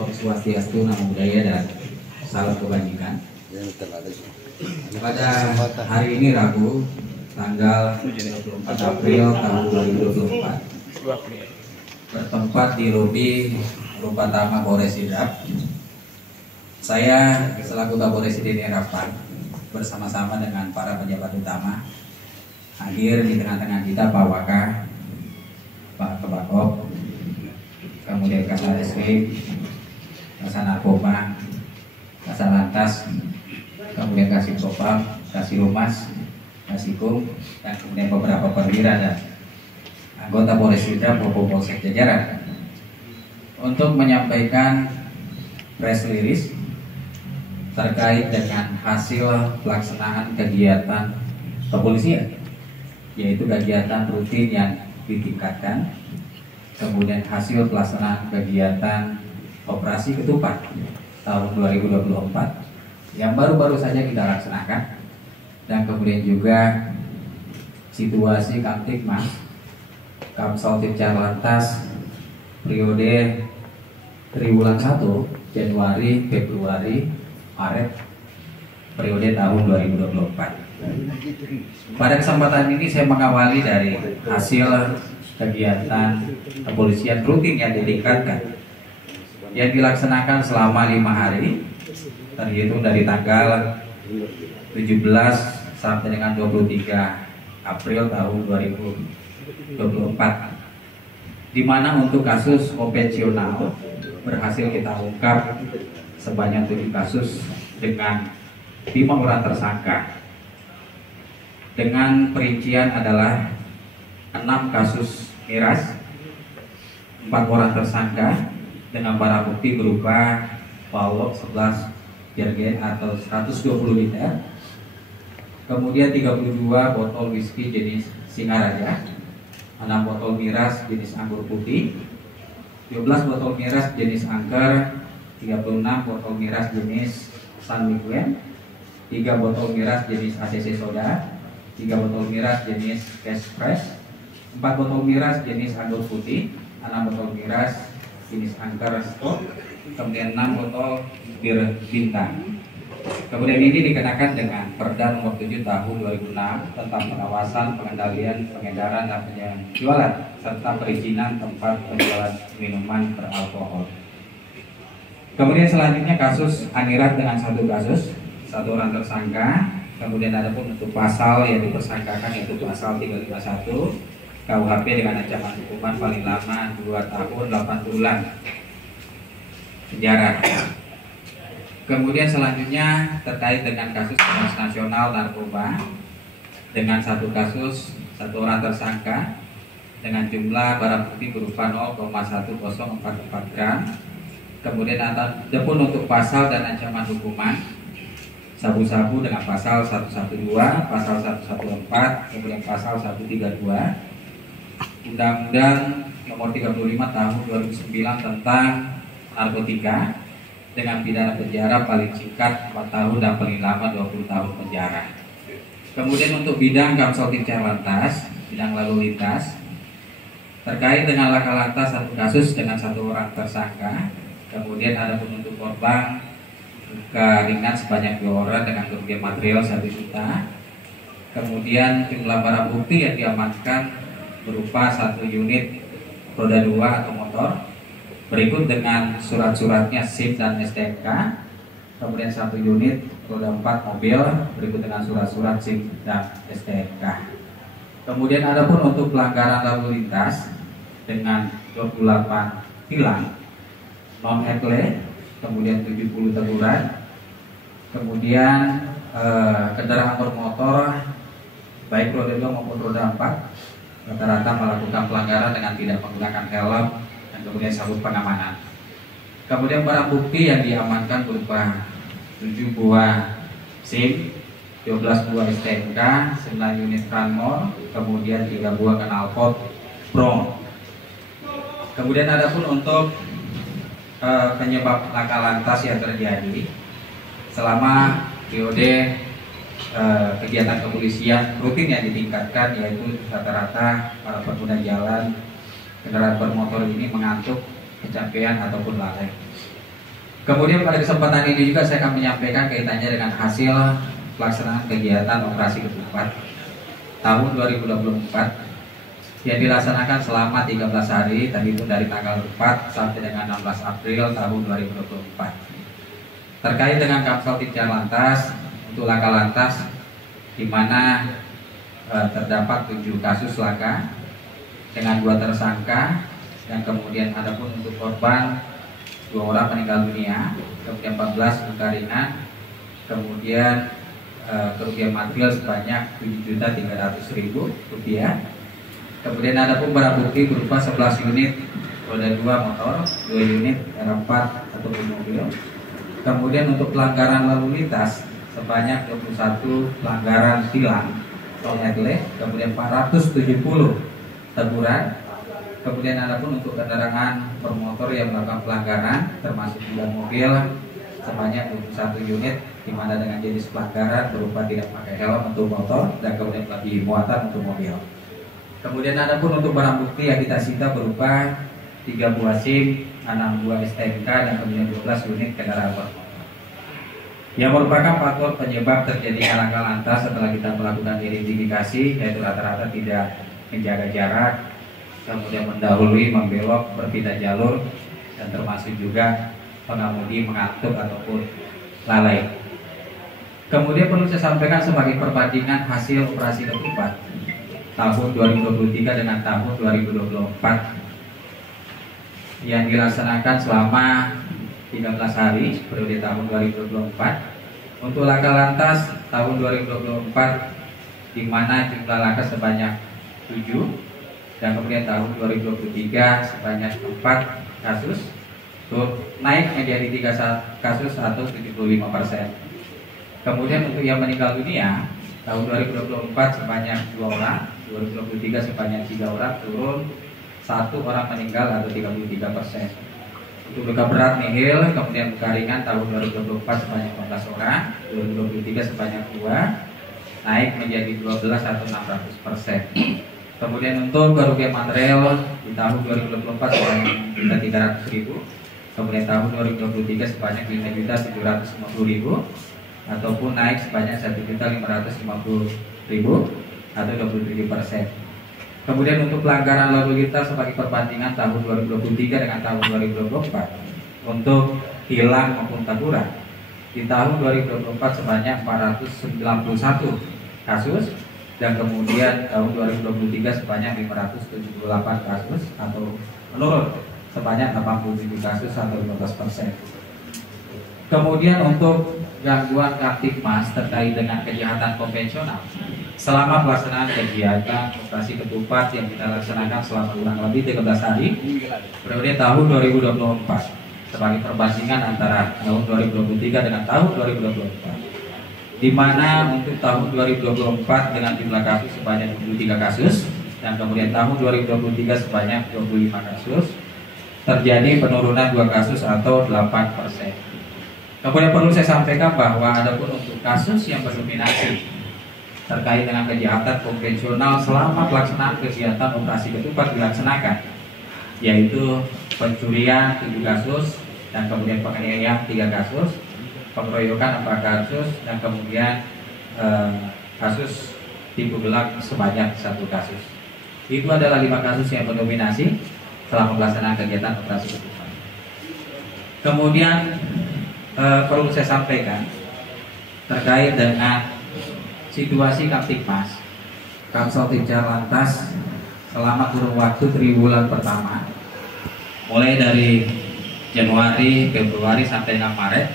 Om Swastiastu, Namo Buddhaya, dan salam kebajikan. Pada hari ini Rabu, tanggal 24 April tahun 2024, bertempat di lobi Rupatama Polres Sidrap, saya selaku Kapolres Sidin Rapan bersama-sama dengan para pejabat utama hadir di tengah-tengah kita, Pak Waka, Pak Kabakop, kemudian Kasar Eskrim, Kasar Narkoba, Kasar Lantas, kemudian Kasih Propam, Kasih Humas, Kasih Kum, dan kemudian beberapa perwira dan anggota Polres Sidrap maupun Polsek jajaran untuk menyampaikan press release terkait dengan hasil pelaksanaan kegiatan kepolisian, yaitu kegiatan rutin yang ditingkatkan, kemudian hasil pelaksanaan kegiatan operasi ketupat tahun 2024 yang baru-baru saja kita laksanakan, dan kemudian juga situasi Kamtibmas Kamsel Lantas periode triwulan 1 Januari, Februari, Maret periode tahun 2024. Pada kesempatan ini saya mengawali dari hasil kegiatan kepolisian rutin yang ditingkatkan yang dilaksanakan selama 5 hari, terhitung dari tanggal 17 sampai dengan 23 April tahun 2024, di mana untuk kasus konvensional berhasil kita ungkap sebanyak 7 kasus dengan 5 orang tersangka, dengan perincian adalah 6 kasus miras, 4 orang tersangka dengan barang bukti berupa Paulok 11 jergen atau 120 liter, kemudian 32 botol whisky jenis Singaraja, 6 botol miras jenis anggur putih, 12 botol miras jenis angker, 36 botol miras jenis San Miguel, 3 botol miras jenis ACC soda, 3 botol miras jenis Cash Fresh, 4 botol miras jenis anggur putih, 6 botol miras jenis angker stok, kemudian 6 botol bir bintang. Kemudian ini dikenakan dengan Perda Nomor 7 Tahun 2006 tentang pengawasan, pengendalian, pengedaran dan penjualan serta perizinan tempat penjualan minuman beralkohol. Kemudian selanjutnya kasus Anirat dengan 1 kasus, 1 orang tersangka. Kemudian ada pun untuk pasal yang dipersangkakan yaitu pasal 351 KUHP dengan ancaman hukuman paling lama 2 tahun 8 bulan penjara. Kemudian selanjutnya terkait dengan kasus transnasional narkoba dengan 1 kasus, 1 orang tersangka dengan jumlah barang bukti berupa 0,1044 gram. Kemudian ada pun untuk pasal dan ancaman hukuman sabu-sabu dengan pasal 112, pasal 114, kemudian pasal 132 Undang-Undang Nomor 35 Tahun 2009 tentang narkotika dengan pidana penjara paling singkat 4 tahun dan paling lama 20 tahun penjara. Kemudian untuk bidang Kamsel Lantas, bidang lalu lintas, terkait dengan laka lantas 1 kasus dengan 1 orang tersangka. Kemudian ada pun untuk korban luka ringan sebanyak 2 orang dengan kerugian material 1 juta. Kemudian jumlah barang bukti yang diamankan berupa 1 unit roda 2 atau motor, berikut dengan surat-suratnya SIM dan STNK. Kemudian 1 unit roda 4 mobil, berikut dengan surat-surat SIM dan STNK. Kemudian ada pun untuk pelanggaran lalu lintas dengan 28 tilang non headlight, kemudian 70 teguran. Kemudian kendaraan bermotor baik roda 2 maupun roda 4 rata-rata melakukan pelanggaran dengan tidak menggunakan helm dan kemudian sabuk pengamanan. Kemudian barang bukti yang diamankan berupa 7 buah SIM, 12 buah STNK, 9 unit Tranmor, kemudian 3 buah knalpot Brom. Kemudian ada pun untuk penyebab laka lantas yang terjadi selama periode kegiatan kepolisian rutin yang ditingkatkan, yaitu rata-rata para pengguna jalan kendaraan bermotor ini mengantuk, kecapean ataupun lalai. Kemudian pada kesempatan ini juga saya akan menyampaikan kaitannya dengan hasil pelaksanaan kegiatan operasi ketupat tahun 2024 yang dilaksanakan selama 13 hari, tadi itu dari tanggal 4 sampai dengan 16 April tahun 2024. Terkait dengan Kamsel Timcar Lantas untuk laka lantas, di mana terdapat 7 kasus laka dengan 2 tersangka, dan kemudian ada pun untuk korban 2 orang meninggal dunia, kemudian 14 luka ringan, kemudian kerugian material sebanyak Rp7.300.000. Kemudian ada pun barang bukti berupa 11 unit roda 2 motor, 2 unit R4 atau mobil. Kemudian untuk pelanggaran lalu lintas sebanyak 21 pelanggaran tilang tol headlight, kemudian 470 teguran. Kemudian ada pun untuk kendaraan bermotor yang melakukan pelanggaran termasuk juga mobil sebanyak 21 unit, di mana dengan jenis pelanggaran berupa tidak pakai helm untuk motor dan kemudian lebih muatan untuk mobil. Kemudian ada pun untuk barang bukti yang kita sita berupa 3 buah SIM, 6 buah STNK dan kemudian 12 unit kendaraan bermotor. Yang merupakan faktor penyebab terjadinya laka lantas setelah kita melakukan identifikasi, yaitu rata-rata tidak menjaga jarak, kemudian mendahului, membelok, berpindah jalur, dan termasuk juga pengemudi mengantuk ataupun lalai. Kemudian perlu saya sampaikan sebagai perbandingan hasil operasi ketupat tahun 2023 dengan tahun 2024 yang dilaksanakan selama 13 hari periode tahun 2024. Untuk laka lantas tahun 2024 di mana jumlah laka sebanyak 7, dan kemudian tahun 2023 sebanyak 4 kasus, naik menjadi 3 kasus atau 75%. Kemudian untuk yang meninggal dunia tahun 2024 sebanyak 2 orang, 2023 sebanyak 3 orang, turun 1 orang meninggal atau 33%. Untuk luka berat nihil, kemudian luka ringan tahun 2024 sebanyak 14 orang, 2023 sebanyak 2, naik menjadi 12 atau 600%. Kemudian untuk kerugian material di tahun 2024 sebanyak Rp300.000, kemudian tahun 2023 sebanyak Rp5.750.000, ataupun naik sebanyak Rp1.550.000 atau 27%. Kemudian untuk pelanggaran lalu lintas sebagai perbandingan tahun 2023 dengan tahun 2024 untuk tilang maupun teguran di tahun 2024 sebanyak 491 kasus, dan kemudian tahun 2023 sebanyak 578 kasus atau menurun sebanyak 87 kasus atau 15%. Kemudian untuk gangguan Kamtibmas terkait dengan kejahatan konvensional selama pelaksanaan kegiatan operasi ketupat yang kita laksanakan selama kurang lebih 13 hari periode tahun 2024 sebagai perbandingan antara tahun 2023 dengan tahun 2024, di mana untuk tahun 2024 dengan jumlah kasus sebanyak 23 kasus dan kemudian tahun 2023 sebanyak 25 kasus, terjadi penurunan 2 kasus atau 8%. Kemudian perlu saya sampaikan bahwa ada pun untuk kasus yang berdominasi terkait dengan kejahatan konvensional selama pelaksanaan kegiatan operasi ketupat dilaksanakan, yaitu pencurian 7 kasus dan kemudian penganiayaan 3 kasus, pengeroyokan 4 kasus, dan kemudian kasus tipu gelap sebanyak 1 kasus. Itu adalah 5 kasus yang mendominasi selama pelaksanaan kegiatan operasi ketupat. Kemudian perlu saya sampaikan terkait dengan situasi Kamtibmas Kamsel Timcar Lantas selama kurun waktu 3 bulan pertama, mulai dari Januari, Februari sampai dengan Maret,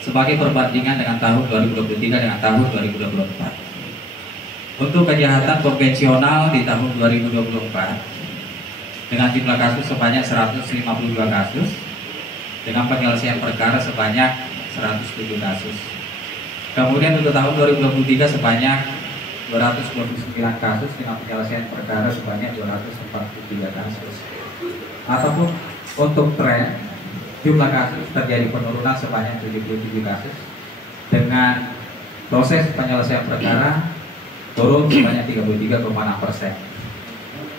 sebagai perbandingan dengan tahun 2023 dengan tahun 2024. Untuk kejahatan konvensional di tahun 2024 dengan jumlah kasus sebanyak 152 kasus, dengan penyelesaian perkara sebanyak 107 kasus. Kemudian untuk tahun 2023 sebanyak 229 kasus dengan penyelesaian perkara sebanyak 243 kasus. Ataupun untuk tren jumlah kasus terjadi penurunan sebanyak 77 kasus dengan proses penyelesaian perkara turun sebanyak 33,6%.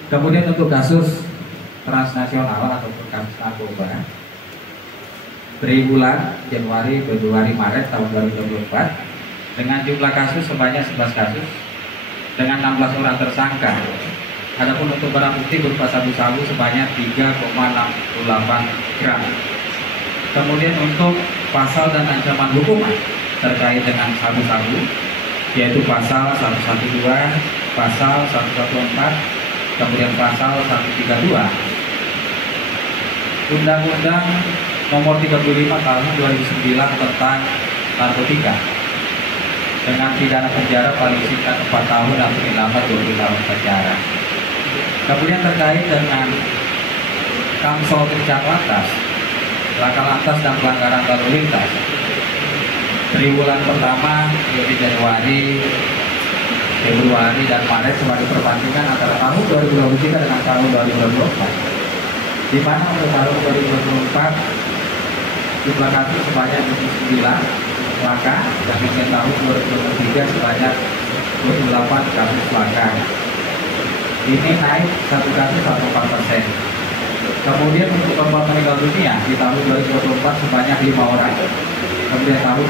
Kemudian untuk kasus transnasional ataupun kasus narkoba triwulan Januari, Februari, Maret tahun 2024 dengan jumlah kasus sebanyak 11 kasus dengan 16 orang tersangka. Adapun untuk barang bukti berupa sabu-sabu sebanyak 3,68 gram. Kemudian untuk pasal dan ancaman hukuman terkait dengan sabu-sabu yaitu pasal 112, pasal 114, kemudian pasal 132 Undang-Undang Nomor 35 Tahun 2009 tentang narkotika dengan pidana penjara paling singkat 4 tahun dan paling lama 20 tahun penjara. Kemudian terkait dengan Kamsol Kencang Lantas, Laka Lantas dan pelanggaran lalu lintas, triwulan pertama yaitu Januari, Februari, dan Maret sebagai perbandingan antara tahun 2023 dengan tahun 2024. Di mana untuk tahun 2024 jumlah kasus sebanyak 29 laka dan di tahun 2023 sebanyak 28 kasus laka. Ini naik 1 kasus 1,4%. Kemudian untuk korban meninggal dunia di tahun 2024 sebanyak 5 orang. Kemudian tahun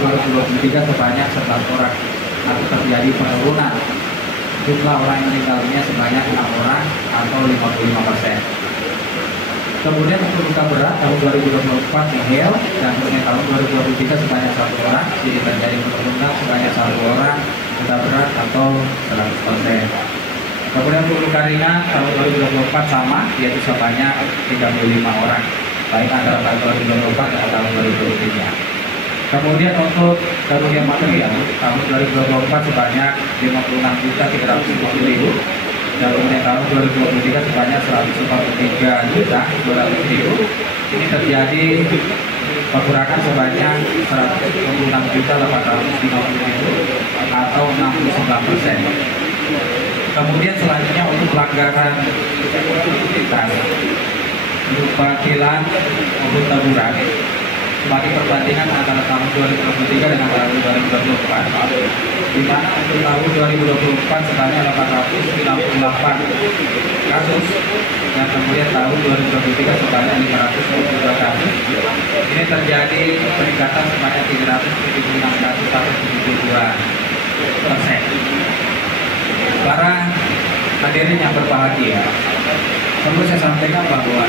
2023 sebanyak 11 orang. Atau terjadi penurunan jumlah orang yang meninggal dunia sebanyak 6 orang atau 55%. Kemudian untuk luka berat tahun 2024 nihil dan kemudian tahun 2023 sebanyak 1 orang, jadi terjadi penurunan sebanyak 1 orang luka berat atau 100%. Kemudian untuk luka ringan tahun 2024 sama, yaitu sebanyak 35 orang, baik antara tahun 2024 dan tahun 2023. Kemudian untuk kerugian material tahun 2024 sebanyak 56.350.000. Dan kemudian tahun 2023 sebanyak 143.200.000. Ini terjadi pergerakan sebanyak 126.850.000 atau 69%. Kemudian selanjutnya untuk pelanggaran lintas berupa tilang maupun teguran sebagai perbandingan antara tahun 2023 dengan tahun 2024, di mana untuk tahun 2024 sebanyak 898 kasus dan kemudian tahun 2023 sebanyak 522 kasus. Ini terjadi peningkatan sebanyak 376 kasus atau 72%. Para hadirin yang berbahagia, perlu saya sampaikan bahwa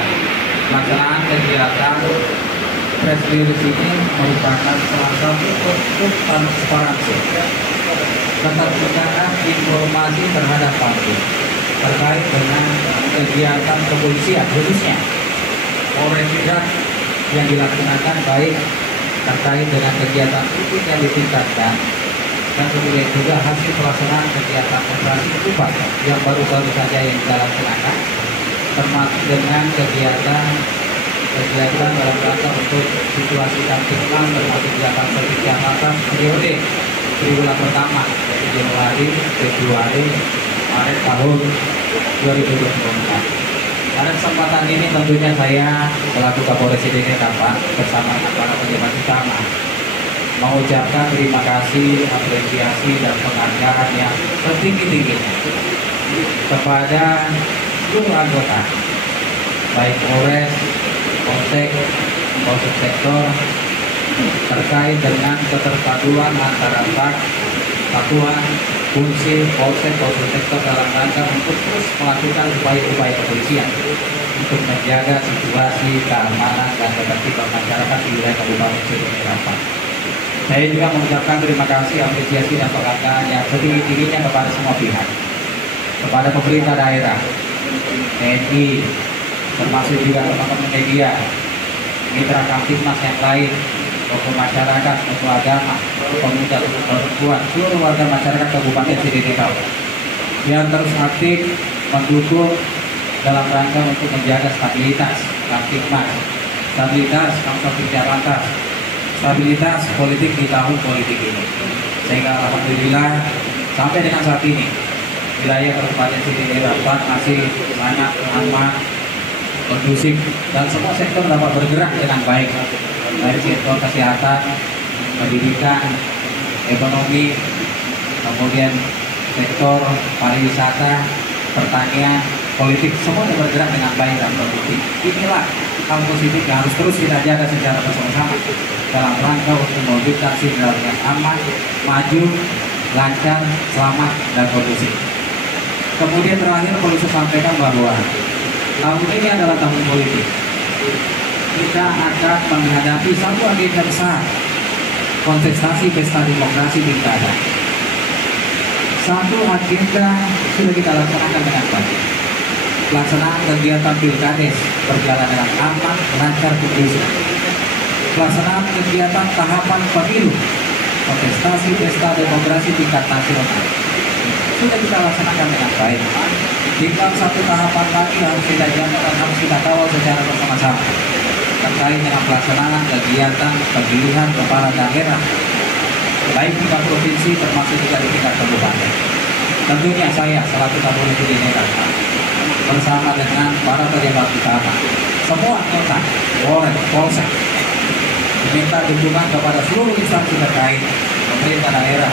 pelaksanaan kegiatan press release ini merupakan salah satu bentuk transparansi keterbukaan informasi terhadap publik terkait dengan kegiatan kepolisian, khususnya Polres Sidrap yang dilaksanakan, baik terkait dengan kegiatan hukum yang ditingkatkan dan kemudian juga hasil pelaksanaan kegiatan operasi ketupat yang baru-baru saja yang kita laksanakan, termasuk dengan kegiatan dalam rangka untuk situasi kamtipmas termasuk Jakarta Kecamatan periode triwulan pertama dari Januari, Februari, Maret tahun 2024. Pada kesempatan ini tentunya saya selaku Kapolres DKI Kampar bersama para pejabat utama mengucapkan terima kasih, apresiasi dan penghargaan yang setinggi-tingginya kepada seluruh anggota baik Polres, Polsek, Polsek sektor terkait dengan keterpaduan antara satuan fungsi Polsek, Polsek sektor dalam rangka untuk terus melakukan upaya-upaya kepolisian untuk menjaga situasi keamanan dan ketertiban masyarakat di wilayah Kabupaten Sidrap. Saya juga mengucapkan terima kasih, apresiasi dan penghargaan yang setinggi-tingginya kepada semua pihak, kepada pemerintah daerah, TNI, termasuk juga teman-teman media, mitra Kamtipmas yang lain, tokoh masyarakat, tokoh agama, pemuda, perempuan, seluruh warga masyarakat Kabupaten Sidrap yang terus aktif mendukung dalam rangka untuk menjaga stabilitas Kamtipmas, stabilitas Kamsol Kencang Lantas, stabilitas politik di tahun politik ini. Sehingga alhamdulillah sampai dengan saat ini wilayah Kabupaten Sidrap masih banyak aman, kondusif, dan semua sektor dapat bergerak dengan baik, baik sektor kesehatan, pendidikan, ekonomi, kemudian sektor pariwisata, pertanian, politik, semuanya bergerak dengan baik dan produktif. Inilah hal positif yang harus terus kita jaga secara bersama-sama dalam rangka untuk mewujudkan Sidral yang aman, maju, lancar, selamat, dan kondusif. Kemudian terakhir perlu saya sampaikan bahwa tahun ini adalah tahun politik. Kita akan menghadapi satu agenda besar, kontestasi pesta demokrasi pilkada. Satu agenda sudah kita laksanakan dengan baik. Pelaksanaan kegiatan pilkades berjalan dengan aman, lancar, kondusif. Pelaksanaan kegiatan tahapan pemilu, kontestasi pesta demokrasi tingkat nasional sudah kita laksanakan dengan baik. Tinggal satu tahapan lagi harus kita jalankan, harus kita kawal secara bersama-sama terkait dengan pelaksanaan kegiatan pemilihan kepala daerah baik tingkat provinsi termasuk juga di tingkat kabupaten. Tentunya saya selaku Kapolres di Jakarta bersama dengan para pejabat utama, semua anggota Polres, Polsek meminta dukungan kepada seluruh instansi terkait pemerintah daerah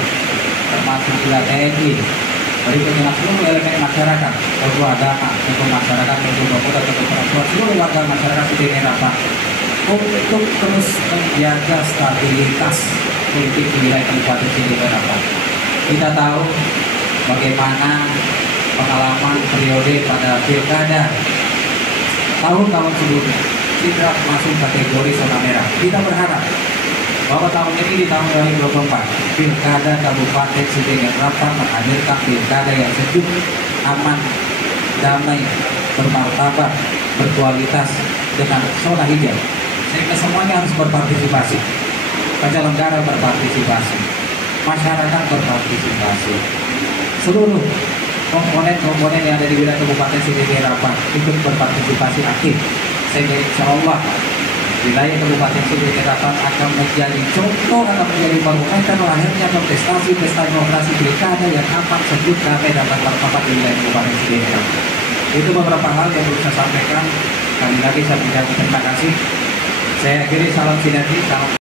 termasuk juga TNI, berikutnya seluruh elemen masyarakat, tokoh agama, tokoh masyarakat, tokoh pemuda, tokoh perempuan, seluruh warga masyarakat di daerah untuk terus menjaga stabilitas politik di wilayah Kabupaten Sidemaya. Kita tahu bagaimana pengalaman periode pada pilkada tahun-tahun sebelumnya tidak masuk kategori zona merah. Kita berharap bahwa tahun ini di tahun 2024 pilkada Kabupaten Sidemaya menghadirkan pilkada yang sejuk, aman, damai, bermartabat, berkualitas dengan zona hijau, sehingga semuanya harus berpartisipasi, penyelenggara berpartisipasi, masyarakat berpartisipasi, seluruh komponen yang ada di wilayah Kabupaten Sidemaya ikut berpartisipasi aktif, sehingga insya Allah wilayah Kabupaten Sidemaya akan menjadi contoh, akan menjadi barometer lahirnya kontestasi pesta demokrasi pilkada yang aman, sejuk, damai, dan bermartabat di wilayah Kabupaten Sidemaya. Itu beberapa hal yang perlu saya sampaikan. Kali lagi saya mengucapkan terima kasih. Saya akhiri, salam sinergi, salam